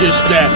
Watch your step.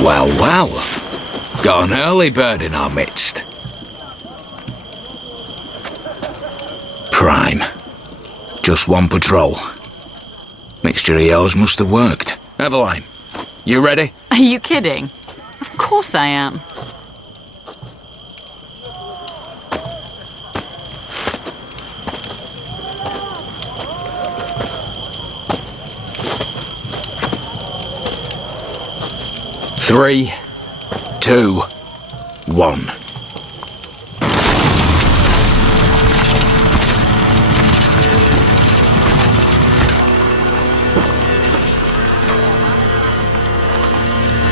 Well, well. Got an early bird in our midst. Prime. Just one patrol. Mixture of yours must have worked. Eveline, you ready? Are you kidding? Of course I am. Three, two, one.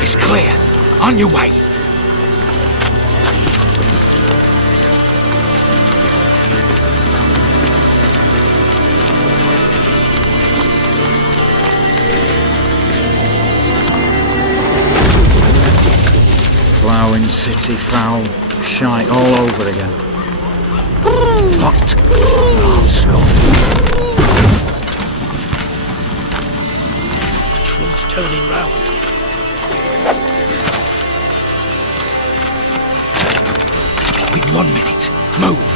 It's clear. On your way. Ploughing city foul, shite all over again. What? Armstrong. Patrol's turning round. We've 1 minute. Move.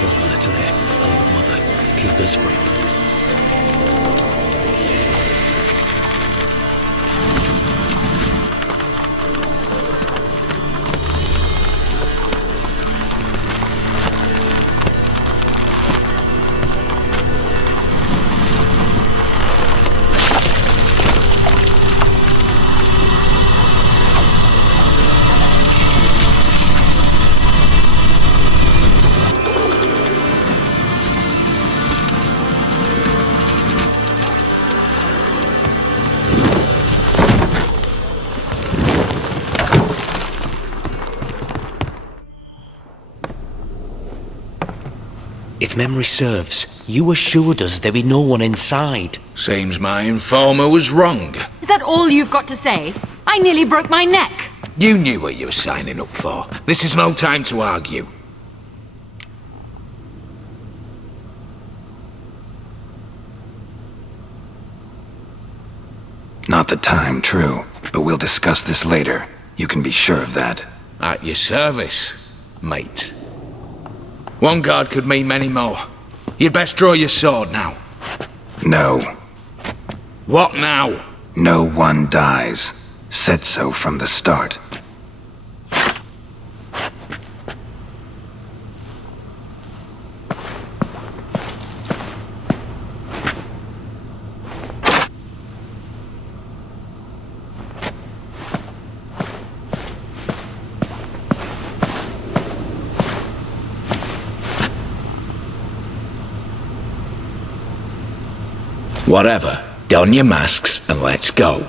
Your military, old mother, keep us free. If memory serves, you assured us there be no one inside. Seems my informer was wrong. Is that all you've got to say? I nearly broke my neck. You knew what you were signing up for. This is no time to argue. Not the time, true. But we'll discuss this later. You can be sure of that. At your service, mate. One guard could mean many more. You'd best draw your sword now. No. What now? No one dies. Said so from the start. Whatever. Don your masks and let's go.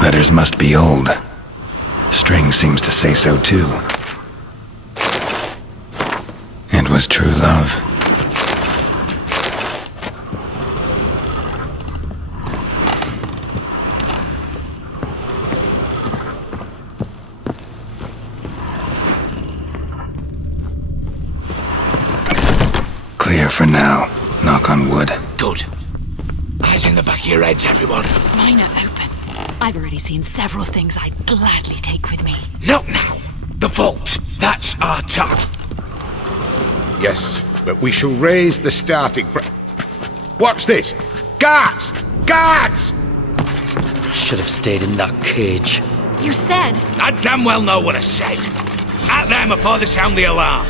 Letters must be old. String seems to say so too. It was true love. Clear for now. Knock on wood. Good. Eyes in the back of your heads, everyone. Mine are open. I've already seen several things I'd gladly take with me. Not now. The vault. That's our target. Yes, but we shall raise the starting Watch this! Guards! Guards! Should have stayed in that cage. You said... I damn well know what I said. At them before they sound the alarm.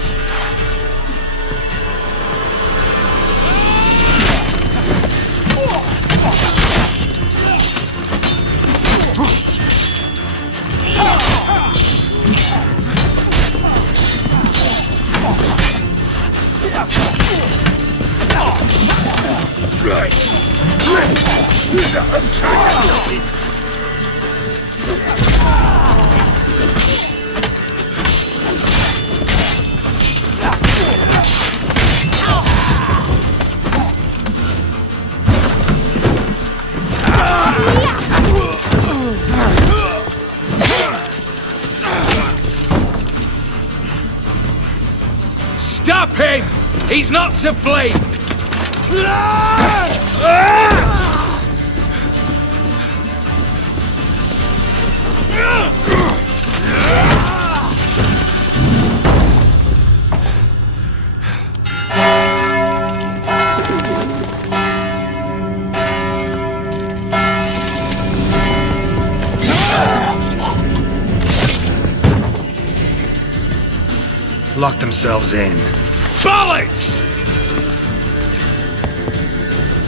Stop him! He's not to flee! Lock themselves in. Bollocks!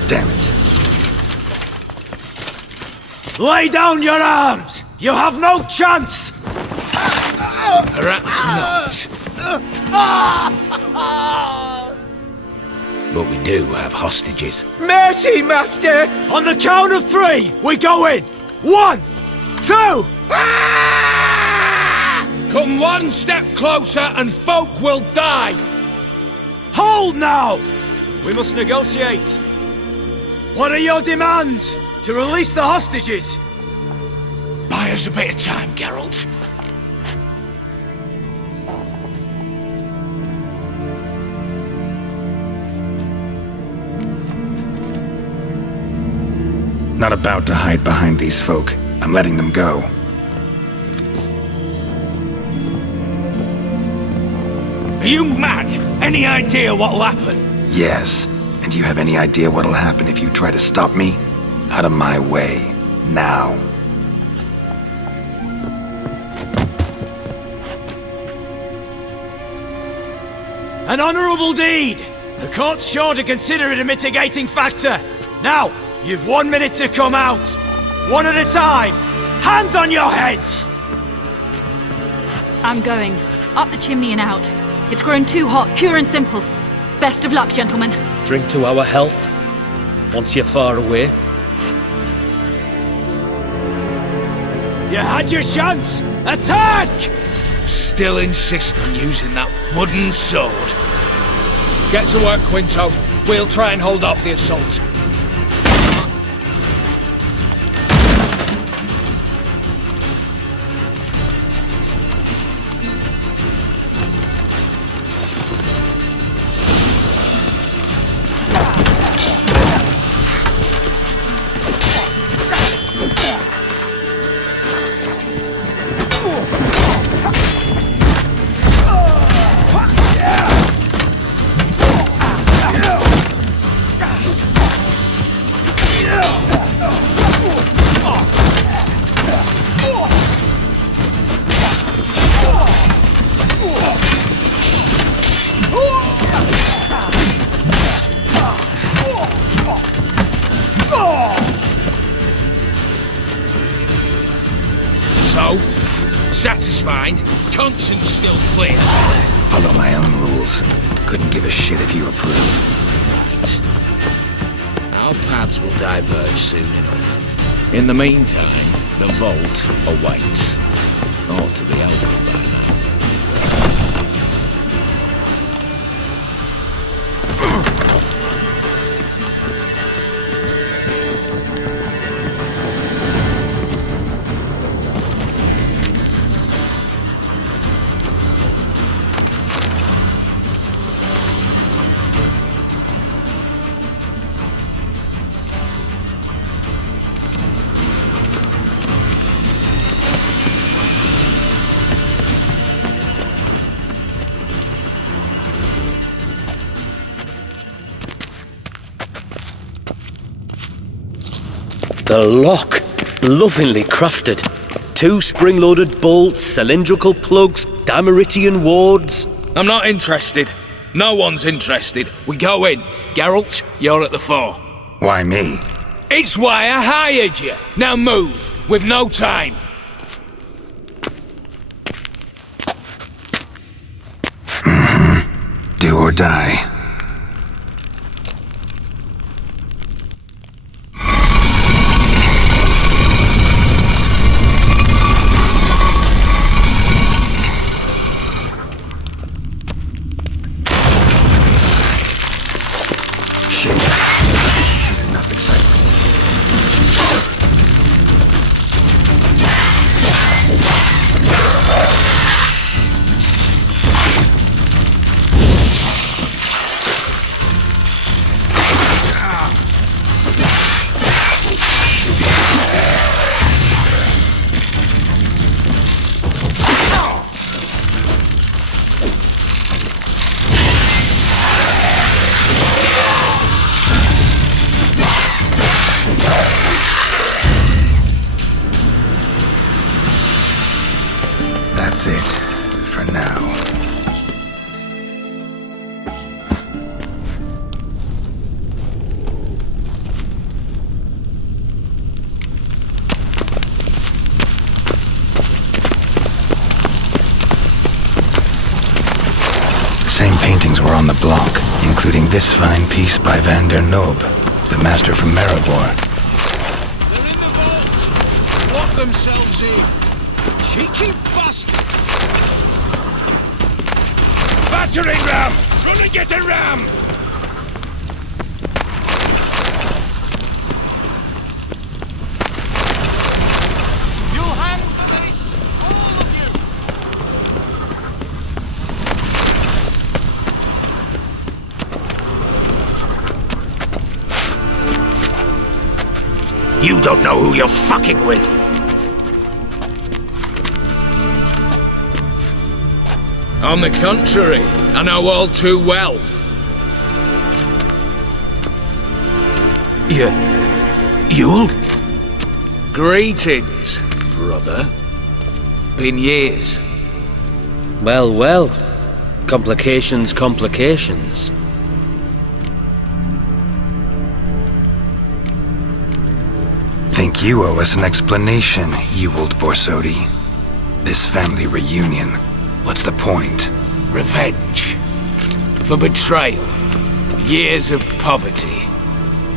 Damn it. Lay down your arms! You have no chance! Perhaps not. But we do have hostages. Mercy, Master! On the count of 3, we go in! 1, 2... Come one step closer and folk will die! Hold now! We must negotiate. What are your demands? To release the hostages? Buy us a bit of time, Geralt. Not about to hide behind these folk. I'm letting them go. Are you mad? Any idea what'll happen? Yes. And do you have any idea what'll happen if you try to stop me? Out of my way. Now. An honorable deed! The court's sure to consider it a mitigating factor. Now, you've 1 minute to come out. One at a time. Hands on your heads! I'm going. Up the chimney and out. It's grown too hot, pure and simple. Best of luck, gentlemen. Drink to our health. Once you're far away. You had your chance! Attack! Still insist on using that wooden sword. Get to work, Quinto. We'll try and hold off the assault. Satisfied? Conscience still clear? Follow my own rules. Couldn't give a shit if you approve. Right. Our paths will diverge soon enough. In the meantime, the vault awaits. Ought to be open by now. The lock. Lovingly crafted. 2 spring-loaded bolts, cylindrical plugs, Dameritian wards. I'm not interested. No one's interested. We go in. Geralt, you're at the fore. Why me? It's why I hired you. Now move. We've no time. Do or die. Enough excitement. That's it, for now. The same paintings were on the block, including this fine piece by Van der Noob, the master from Maribor. They're in the vault! Lock themselves in! Cheeky bastard! Battering ram! Run and get a ram! You'll hang for this! All of you! You don't know who you're fucking with! On the contrary, I know all too well. Ewald? Greetings, brother. Been years. Well, well. Complications, complications. Think you owe us an explanation, Ewald Borsodi. This family reunion. What's the point? Revenge. For betrayal. Years of poverty.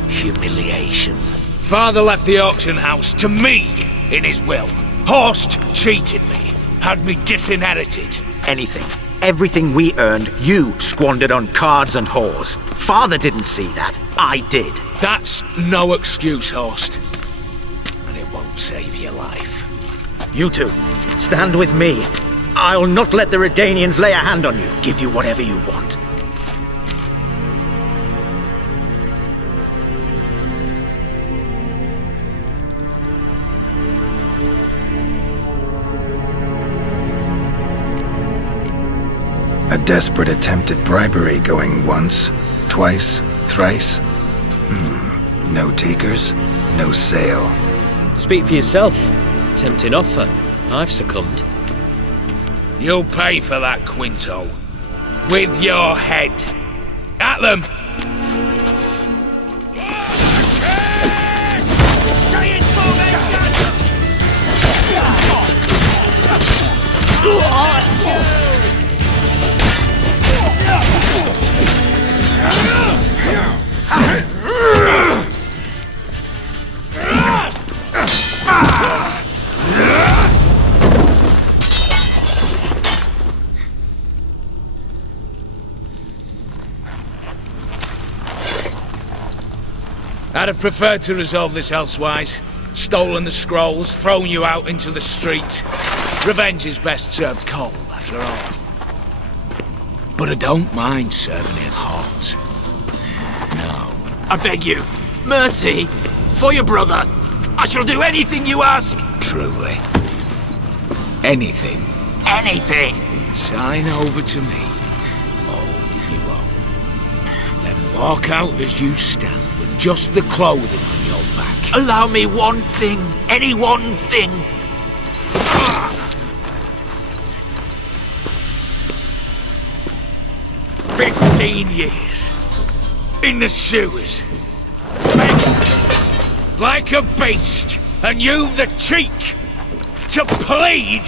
Humiliation. Father left the auction house to me in his will. Horst cheated me. Had me disinherited. Anything. Everything we earned, you squandered on cards and whores. Father didn't see that. I did. That's no excuse, Horst. And it won't save your life. You two, stand with me. I'll not let the Redanians lay a hand on you. Give you whatever you want. A desperate attempt at bribery going once, twice, thrice. No takers, no sale. Speak for yourself. Tempting offer. I've succumbed. You'll pay for that, Quinto. With your head. At them! Stay in formation! I'd have preferred to resolve this elsewise. Stolen the scrolls, thrown you out into the street. Revenge is best served cold, after all. But I don't mind serving it hot. No. I beg you, mercy, for your brother. I shall do anything you ask. Truly. Anything. Anything. Sign over to me. All that you own. Then walk out as you stand with just the clothing on your back. Allow me one thing. Any one thing. 15 years. In the sewers. Begging like a beast. And you've the cheek to plead.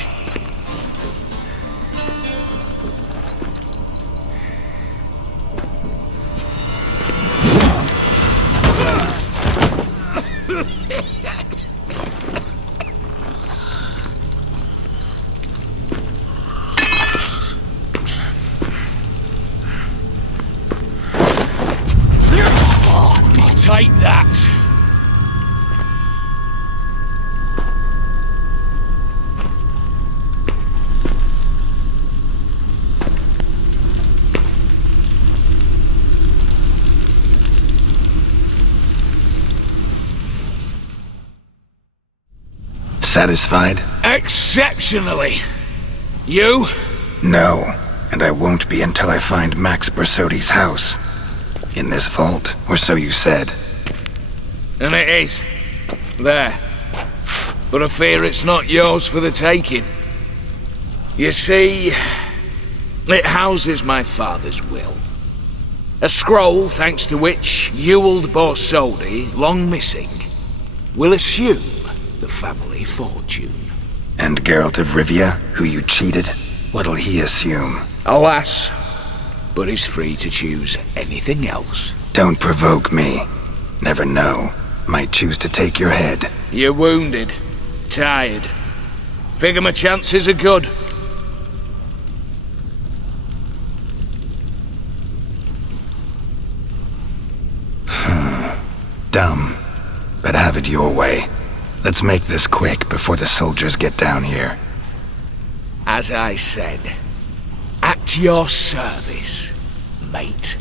Take that. Satisfied? Exceptionally. You? No, and I won't be until I find Max Bersodi's house. In this vault, or so you said. And it is. There. But I fear it's not yours for the taking. You see, it houses my father's will. A scroll thanks to which Ewald Borsodi, long missing, will assume the family fortune. And Geralt of Rivia, who you cheated, what'll he assume? Alas, but he's free to choose anything else. Don't provoke me. Never know. Might choose to take your head. You're wounded. Tired. Figure my chances are good. Dumb. But have it your way. Let's make this quick before the soldiers get down here. As I said, at your service, mate.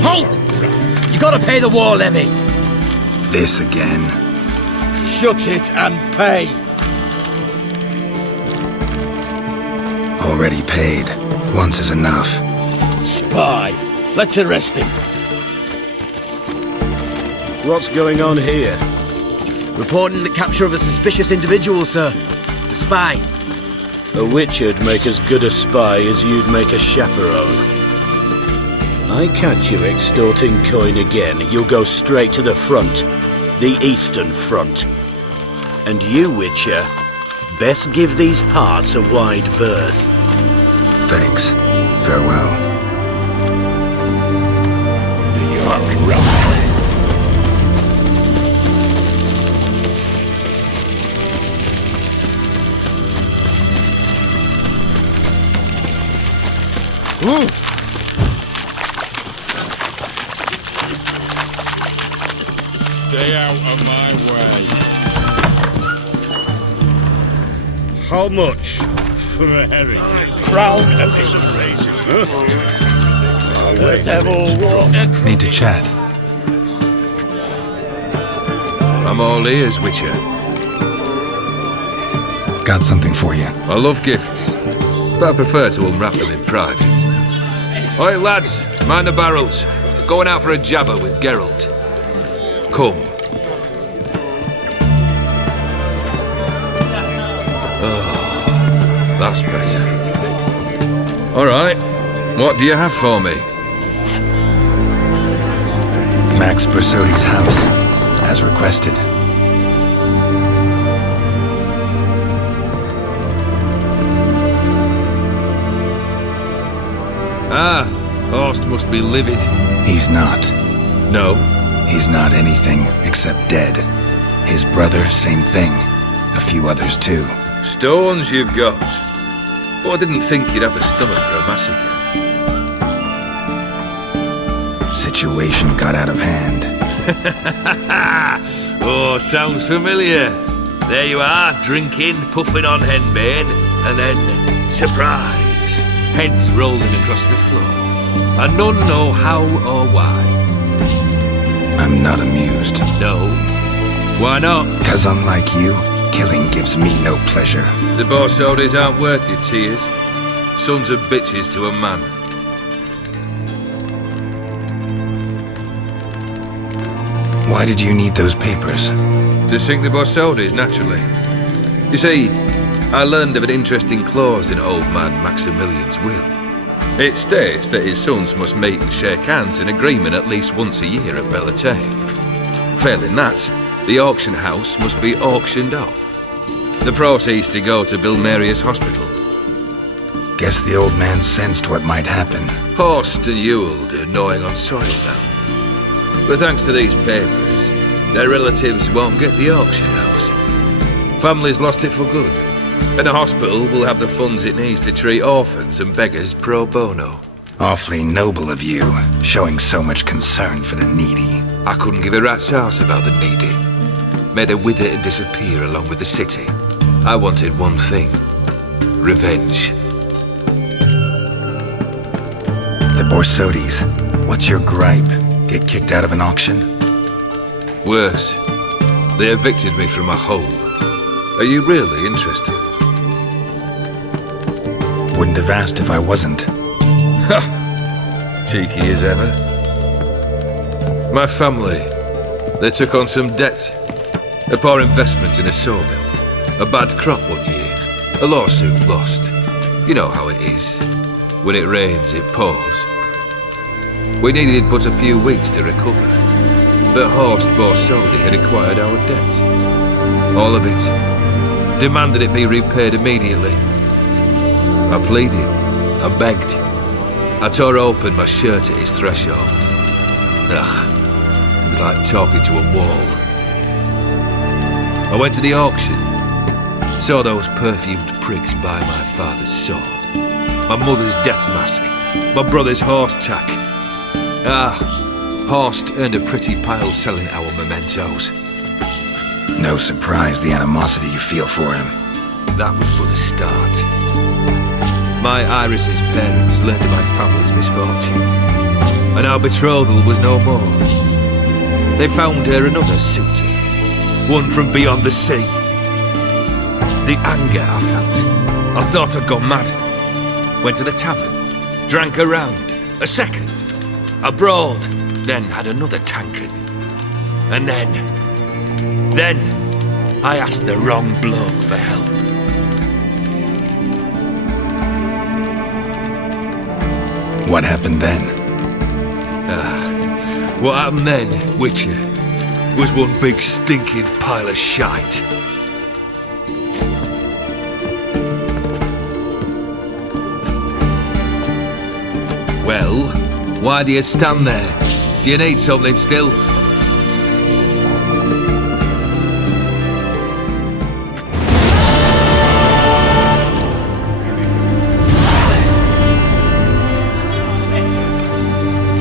Halt! You gotta pay the war levy. This again. Shut it and pay. Already paid. Once is enough. Spy. Let's arrest him. What's going on here? Reporting the capture of a suspicious individual, sir. A spy. A witcher'd make as good a spy as you'd make a chaperone. I catch you extorting coin again, you'll go straight to the front. The Eastern Front. And you, Witcher, best give these parts a wide berth. Thanks. Farewell. Stay out of my way. How much for a herring? Crown a piece raises. The devil walk. Need to chat. I'm all ears, Witcher. Got something for you. I love gifts, but I prefer to unwrap them in private. Oi, lads, mind the barrels. Going out for a jabber with Geralt. Come. Oh, that's better. All right, what do you have for me? Max Bersodi's house, as requested. Ah, Horst must be livid. He's not. No? He's not anything except dead. His brother, same thing. A few others too. Stones you've got. But I didn't think you'd have the stomach for a massacre. Situation got out of hand. Oh, sounds familiar. There you are, drinking, puffing on henbane, and then, surprise, heads rolling across the floor. And none know how or why. I'm not amused. No? Why not? 'Cause unlike you, killing gives me no pleasure. The Borsodis aren't worth your tears. Sons of bitches to a man. Why did you need those papers? To sink the Borsodis, naturally. You see, I learned of an interesting clause in old man Maximilian's will. It states that his sons must meet and shake hands in agreement at least once a year at Bellatane. Failing that, the auction house must be auctioned off. The proceeds to go to Bilmerius Hospital. Guess the old man sensed what might happen. Horst and Ewald are gnawing on soil now. But thanks to these papers, their relatives won't get the auction house. Families lost it for good. And the hospital will have the funds it needs to treat orphans and beggars pro bono. Awfully noble of you, showing so much concern for the needy. I couldn't give a rat's ass about the needy. Made her wither and disappear along with the city. I wanted one thing. Revenge. The Borsodis, what's your gripe? Get kicked out of an auction? Worse. They evicted me from my home. Are you really interested? Wouldn't have asked if I wasn't. Ha! Cheeky as ever. My family, they took on some debt. A poor investment in a sawmill. A bad crop one year. A lawsuit lost. You know how it is. When it rains, it pours. We needed but a few weeks to recover. But Horst Borsodi had acquired our debt. All of it. Demanded it be repaid immediately. I pleaded. I begged. I tore open my shirt at his threshold. Ugh. It was like talking to a wall. I went to the auction. Saw those perfumed prigs buy my father's sword. My mother's death mask. My brother's horse tack. Ah, Horst earned a pretty pile selling our mementos. No surprise the animosity you feel for him. that was but the start. My Iris's parents learned of my family's misfortune, and our betrothal was no more. They found her another suitor, one from beyond the sea. The anger I felt, I thought I'd gone mad. Went to the tavern, drank a round, a second, abroad, then had another tankard. And then I asked the wrong bloke for help. What happened then? What happened then, Witcher, was one big stinking pile of shite. Well, why do you stand there? Do you need something still?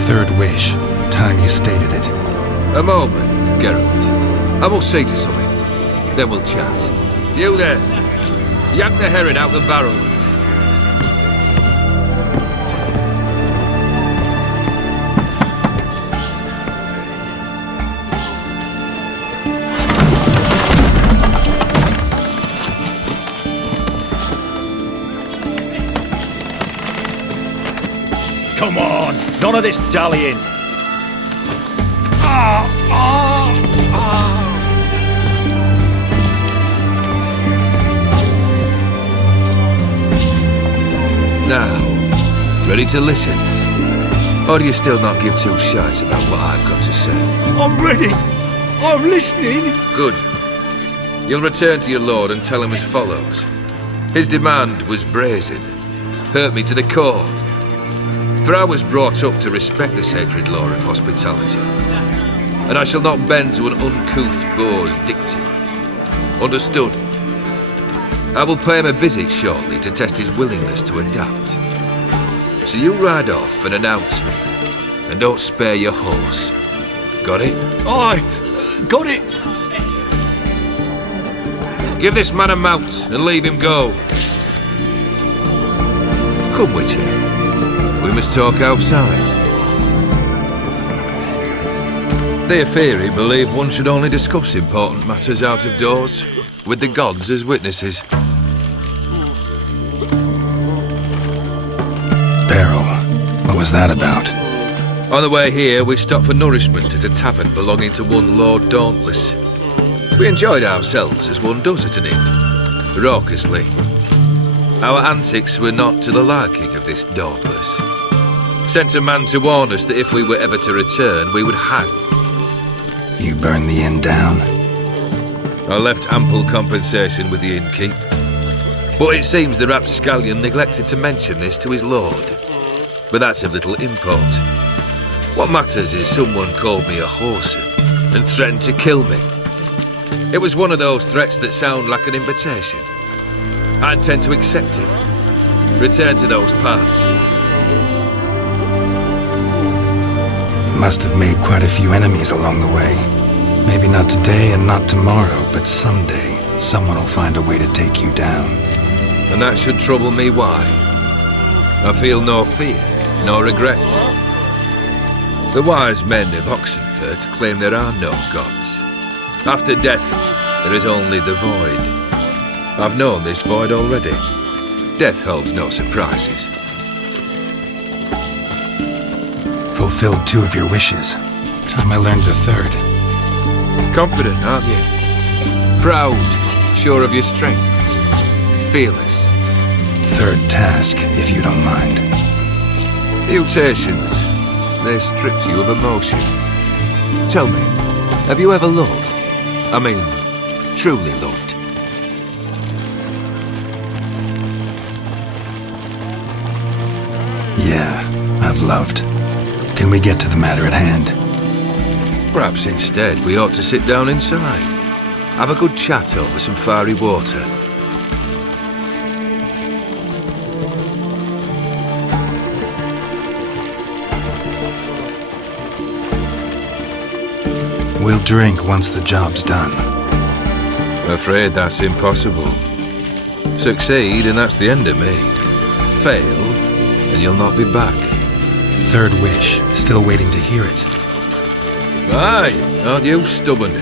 Third wish. Time you stated it. A moment, Geralt. I must see to something. Then we'll chat. You there! Yank the herring out the barrel. Come on! None of this dallying! Now, ready to listen? Or do you still not give two shites about what I've got to say? I'm ready. I'm listening. Good. You'll return to your lord and tell him as follows. His demand was brazen. Hurt me to the core. For I was brought up to respect the sacred law of hospitality, and I shall not bend to an uncouth boor's dictum. Understood? I will pay him a visit shortly to test his willingness to adapt. So you ride off and announce me, and don't spare your horse. Got it? Aye, got it. Give this man a mount and leave him go. Come, Witcher. We must talk outside. The Aetheri believe one should only discuss important matters out of doors, with the gods as witnesses. Beryl, what was that about? On the way here, we stopped for nourishment at a tavern belonging to one Lord Dauntless. We enjoyed ourselves as one does at an inn, raucously. Our antics were not to the liking of this Dauntless. Sent a man to warn us that if we were ever to return, we would hang. You burned the inn down? I left ample compensation with the innkeep. But it seems the rapscallion neglected to mention this to his lord. But that's of little import. What matters is someone called me a whoreson and threatened to kill me. It was one of those threats that sound like an invitation. I intend to accept it. Return to those parts. Must have made quite a few enemies along the way. Maybe not today and not tomorrow, but someday someone will find a way to take you down. And that should trouble me why? I feel no fear, no regret. The wise men of Oxenfurt claim there are no gods. After death, there is only the void. I've known this void already. Death holds no surprises. Fulfilled 2 of your wishes. Time I learned the 3rd. Confident, aren't you? Proud, sure of your strengths. Fearless. 3rd task, if you don't mind. Mutations. They stripped you of emotion. Tell me, have you ever loved? I mean, truly loved? Yeah, I've loved. Can we get to the matter at hand? Perhaps instead we ought to sit down inside. Have a good chat over some fiery water. We'll drink once the job's done. I'm afraid that's impossible. Succeed, and that's the end of me. Fail, and you'll not be back. Third wish. Still waiting to hear it. Aye, aren't you stubborn?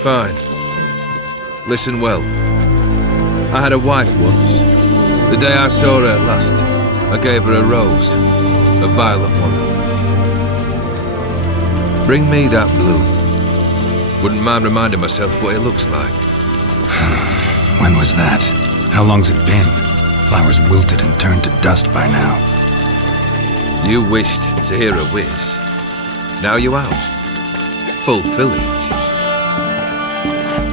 Fine. Listen well. I had a wife once. The day I saw her last, I gave her a rose. A violet one. Bring me that bloom. Wouldn't mind reminding myself what it looks like. When was that? How long's it been? Flowers wilted and turned to dust by now. You wished to hear a wish. Now you out. Fulfill it.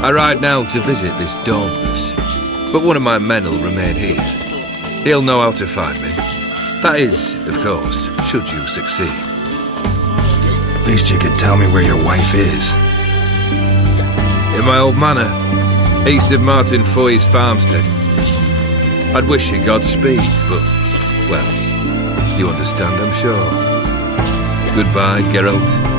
I ride now to visit this Dauntless, but one of my men will remain here. He'll know how to find me. That is, of course, should you succeed. At least you could tell me where your wife is. In my old manor, east of Martin Foy's farmstead. I'd wish you Godspeed, but, well, you understand, I'm sure. Goodbye, Geralt.